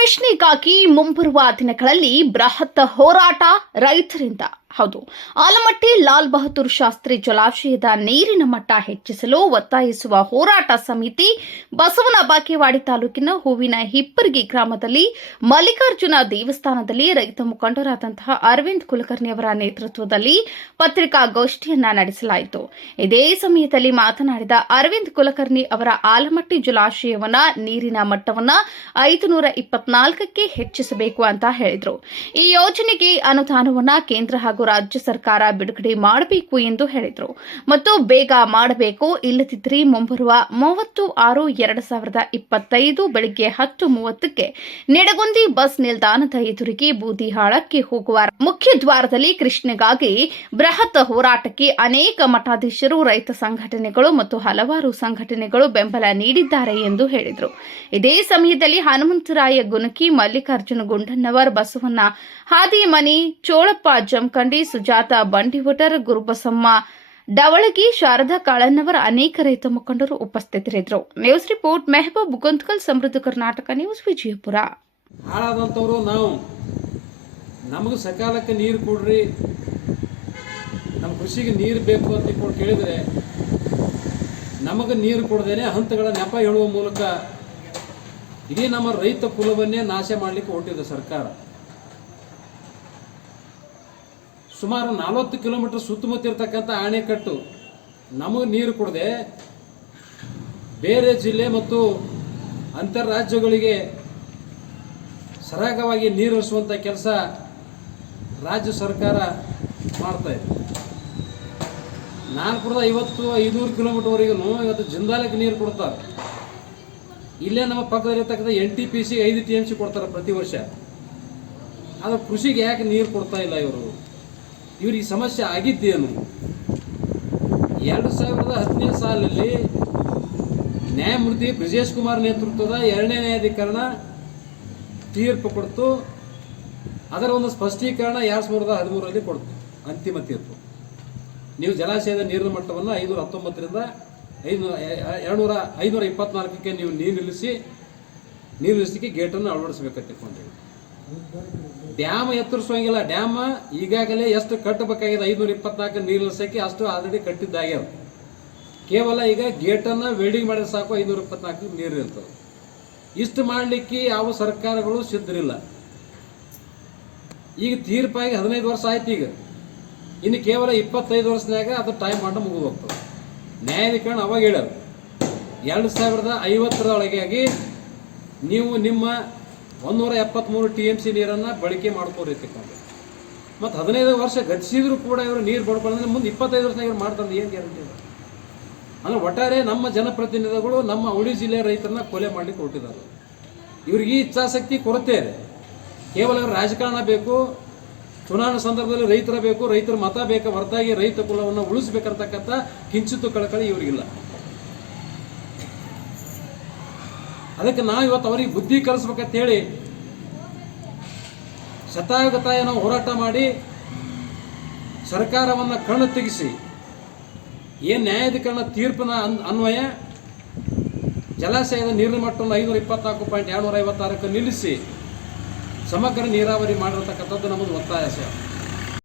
ಕೃಷಿಗಾಗಿ ಮುಂಬರುವ ದಿನಗಳಲ್ಲಿ ಬೃಹತ್ ಹೋರಾಟ ರೈತರಿಂದ. ಹೌದು, ಆಲಮಟ್ಟಿ ಲಾಲ್ ಬಹದ್ದೂರ್ ಶಾಸ್ತ್ರಿ ಜಲಾಶಯದ ನೀರಿನ ಮಟ್ಟ ಹೆಚ್ಚಿಸಲು ಒತ್ತಾಯಿಸುವ ಹೋರಾಟ ಸಮಿತಿ ಬಸವನ ಬಾಗೇವಾಡಿ ತಾಲೂಕಿನ ಹೂವಿನ ಹಿಪ್ಪರಗಿ ಗ್ರಾಮದಲ್ಲಿ ಮಲ್ಲಿಕಾರ್ಜುನ ದೇವಸ್ಥಾನದಲ್ಲಿ ರೈತ ಮುಖಂಡರಾದಂತಹ ಅರವಿಂದ್ ಕುಲಕರ್ಣಿ ಅವರ ನೇತೃತ್ವದಲ್ಲಿ ಪತ್ರಿಕಾಗೋಷ್ಠಿಯನ್ನ ನಡೆಸಲಾಯಿತು. ಇದೇ ಸಮಯದಲ್ಲಿ ಮಾತನಾಡಿದ ಅರವಿಂದ್ ಕುಲಕರ್ಣಿ ಅವರ ಆಲಮಟ್ಟಿ ಜಲಾಶಯವನ್ನ ನೀರಿನ ಮಟ್ಟವನ್ನ 524ಕ್ಕೆ ಹೆಚ್ಚಿಸಬೇಕು ಅಂತ ಹೇಳಿದರು. ಈ ಯೋಜನೆಗೆ ಅನುದಾನವನ್ನ ಕೇಂದ್ರ ಹಾಗೂ ರಾಜ್ಯ ಸರ್ಕಾರ ಬಿಡುಗಡೆ ಮಾಡಬೇಕು ಎಂದು ಹೇಳಿದರು ಮತ್ತು ಬೇಗ ಮಾಡಬೇಕು, ಇಲ್ಲದಿದ್ದರೆ ಮುಂಬರುವ 30/6/2025 ಬೆಳಗ್ಗೆ 10:30ಕ್ಕೆ ನಿಡಗುಂದಿ ಬಸ್ ನಿಲ್ದಾಣದ ಎದುರಿಗೆ ಬೂದಿಹಾಳಕ್ಕೆ ಹೋಗುವ ಮುಖ್ಯ ದ್ವಾರದಲ್ಲಿ ಕೃಷ್ಣೆಗಾಗಿ ಬೃಹತ್ ಹೋರಾಟಕ್ಕೆ ಅನೇಕ ಮಠಾಧೀಶರು, ರೈತ ಸಂಘಟನೆಗಳು ಮತ್ತು ಹಲವಾರು ಸಂಘಟನೆಗಳು ಬೆಂಬಲ ನೀಡಿದ್ದಾರೆ ಎಂದು ಹೇಳಿದರು. ಇದೇ ಸಮಯದಲ್ಲಿ ಹನುಮಂತರಾಯ ಗುನಕಿ, ಮಲ್ಲಿಕಾರ್ಜುನ ಗುಂಡಣ್ಣವರ್, ಬಸವಣ್ಣ ಹಾದಿಮನಿ, ಚೋಳಪ್ಪ ಜಮಖಂಡಿ, ಸುಜಾತ ಬಂಡಿವಟರ್, ಗುರುಬಸಮ್ಮ ಡವಳಗಿ, ಶಾರದಾ ಕಾಳನ್ನವರ ಅನೇಕ ರೈತ ಮುಖಂಡರು ಉಪಸ್ಥಿತರಿದ್ದರು. ನ್ಯೂಸ್ ರಿಪೋರ್ಟ್ ಮೆಹಬೂಬ್ ಗೊಂತ್ಕಲ್, ಸಮೃದ್ಧ ಕರ್ನಾಟಕ ನ್ಯೂಸ್, ವಿಜಯಪುರ. ಹಾಳಾದಂಥವ್ರು ನಾವು, ನಮಗೆ ಸಕಾಲಕ್ಕೆ ನೀರು ಕೊಡ್ರಿ, ನಮ್ಮ ಕೃಷಿಗೆ ನೀರು ಬೇಕು ಅಂತ ಕೇಳಿದರೆ ನಮಗೆ ನೀರು ಕೊಡದೇನೆ ಹಂತಗಳ ನೆಪ ಹೇಳುವ ಮೂಲಕ ಇಡೀ ನಮ್ಮ ರೈತ ಕುಲವನ್ನೇ ನಾಶ ಮಾಡಲಿಕ್ಕೆ ಹೊರಟಿದೆ ಸರ್ಕಾರ. ಸುಮಾರು 40 ಕಿಲೋಮೀಟರ್ ಸುತ್ತಮುತ್ತ ಇರತಕ್ಕಂಥ ಅಣೆಕಟ್ಟು ನಮಗೆ ನೀರು ಕೊಡದೆ ಬೇರೆ ಜಿಲ್ಲೆ ಮತ್ತು ಅಂತರ್ರಾಜ್ಯಗಳಿಗೆ ಸರಾಗವಾಗಿ ನೀರು ಹರಿಸುವಂಥ ಕೆಲಸ ರಾಜ್ಯ ಸರ್ಕಾರ ಮಾಡ್ತಾ ಇದೆ. 450-500 ಕಿಲೋಮೀಟರ್ವರೆಗೂ ಇವತ್ತು ಜಿಂದಾಲಕ್ಕೆ ನೀರು ಕೊಡ್ತಾರೆ. ಇಲ್ಲೇ ನಮ್ಮ ಪಕ್ಕದಲ್ಲಿರ್ತಕ್ಕಂಥ NTPC 5 TMC ಕೊಡ್ತಾರೆ ಪ್ರತಿ ವರ್ಷ. ಆದರೆ ಕೃಷಿಗೆ ಯಾಕೆ ನೀರು ಕೊಡ್ತಾ ಇಲ್ಲ ಇವ್ರಿಗೆ ಸಮಸ್ಯೆ ಆಗಿದ್ದೇನು? 2010ನೇ ಸಾಲಿನಲ್ಲಿ ನ್ಯಾಯಮೂರ್ತಿ ಬ್ರಿಜೇಶ್ ಕುಮಾರ್ ನೇತೃತ್ವದ 2ನೇ ನ್ಯಾಯಾಧಿಕರಣ ತೀರ್ಪು ಕೊಡ್ತು. ಅದರ ಒಂದು ಸ್ಪಷ್ಟೀಕರಣ 2013ರಲ್ಲಿ ಕೊಡ್ತು, ಅಂತಿಮ ತೀರ್ಪು. ನೀವು ಜಲಾಶಯದ ನೀರಿನ ಮಟ್ಟವನ್ನು 519ರಿಂದ 524ಕ್ಕೆ ನೀವು ನೀರು ನಿಲ್ಲಿಸಲಿಕ್ಕೆ ಗೇಟನ್ನು ಅಳವಡಿಸಬೇಕಂತ ತಿಳ್ಕೊಂಡ್ರಿ. ಡ್ಯಾಮ್ ಎತ್ತರಿಸುವಂಗಿಲ್ಲ. ಡ್ಯಾಮ್ ಈಗಾಗಲೇ ಎಷ್ಟು ಕಟ್ಟಬೇಕಾಗಿದೆ 524 ನೀರು ನಿಲ್ಲಿಸೋಕ್ಕೆ ಅಷ್ಟು ಆಲ್ರೆಡಿ ಕಟ್ಟಿದ್ದಾಗ್ಯಾವ. ಕೇವಲ ಈಗ ಗೇಟನ್ನು ವೆಲ್ಡಿಂಗ್ ಮಾಡಿದ್ರೆ ಸಾಕು 524 ನೀರು ಇರ್ತದೆ. ಇಷ್ಟು ಮಾಡಲಿಕ್ಕೆ ಯಾವ ಸರ್ಕಾರಗಳು ಸಿದ್ಧರಿಲ್ಲ. ಈಗ ತೀರ್ಪಾಗಿ 15 ವರ್ಷ ಆಯ್ತು. ಈಗ ಇನ್ನು ಕೇವಲ 25 ವರ್ಷದಾಗ ಅದು ಟೈಮ್ ಮಾಡಿ ಮುಗಿದು ಹೋಗ್ತದೆ. ನ್ಯಾಯಾಧಿಕರಣ ಅವಾಗ ಹೇಳ್ಯಾರ 2050ರೊಳಗಾಗಿ ನೀವು ನಿಮ್ಮ 173 TMC ನೀರನ್ನು ಬಳಕೆ ಮಾಡ್ಕೋರಿ ತಿಳ್ಕೊಂಡು. ಮತ್ತು 15 ವರ್ಷ ಗತಿಸಿದ್ರು ಕೂಡ ಇವರು ನೀರು ಬಡ್ಕೊಂಡ್ರೆ ಮುಂದೆ 25 ವರ್ಷನಾಗ ಇವ್ರು ಮಾಡ್ತಾರೆ, ಏನು ಗ್ಯಾರಂಟಿ ಇದೆ? ಅಂದರೆ ಒಟ್ಟಾರೆ ನಮ್ಮ ಜನಪ್ರತಿನಿಧಿಗಳು ನಮ್ಮ ಉಳಿ ಜಿಲ್ಲೆಯ ರೈತರನ್ನ ಕೊಲೆ ಮಾಡಲಿಕ್ಕೆ ಹೊರಟಿದ್ದಾರೆ. ಇವ್ರಿಗೆ ಈ ಇಚ್ಛಾಶಕ್ತಿ ಕೊರತೆ ಇದೆ. ಕೇವಲ ರಾಜಕಾರಣ ಬೇಕು, ಚುನಾವಣೆ ಸಂದರ್ಭದಲ್ಲಿ ರೈತರ ಬೇಕು, ರೈತರ ಮತ ಬೇಕು ಹೊರತಾಗಿ ರೈತ ಕುಲವನ್ನು ಉಳಿಸ್ಬೇಕಂತಕ್ಕಂಥ ಕಿಂಚಿತ್ತು ಕಳಕಳಿ ಇವರಿಗಿಲ್ಲ. ಅದಕ್ಕೆ ನಾವು ಇವತ್ತು ಅವರಿಗೆ ಬುದ್ಧಿ ಕಲಿಸ್ಬೇಕಂತೇಳಿ ಶತಾಯಗತಾಯ ನಾವು ಹೋರಾಟ ಮಾಡಿ ಸರ್ಕಾರವನ್ನು ಕಣ್ಣು ತೆಗೆಸಿ ಏನು ನ್ಯಾಯಾಧಿಕರಣ ತೀರ್ಪಿನ ಅನ್ವಯ ಜಲಾಶಯದ ನೀರಿನ ಮಟ್ಟವನ್ನು 524.256ಕ್ಕೆ ನಿಲ್ಲಿಸಿ ಸಮಗ್ರ ನೀರಾವರಿ ಮಾಡಿರತಕ್ಕಂಥದ್ದು ನಮ್ಮದು ಒತ್ತಾಯ.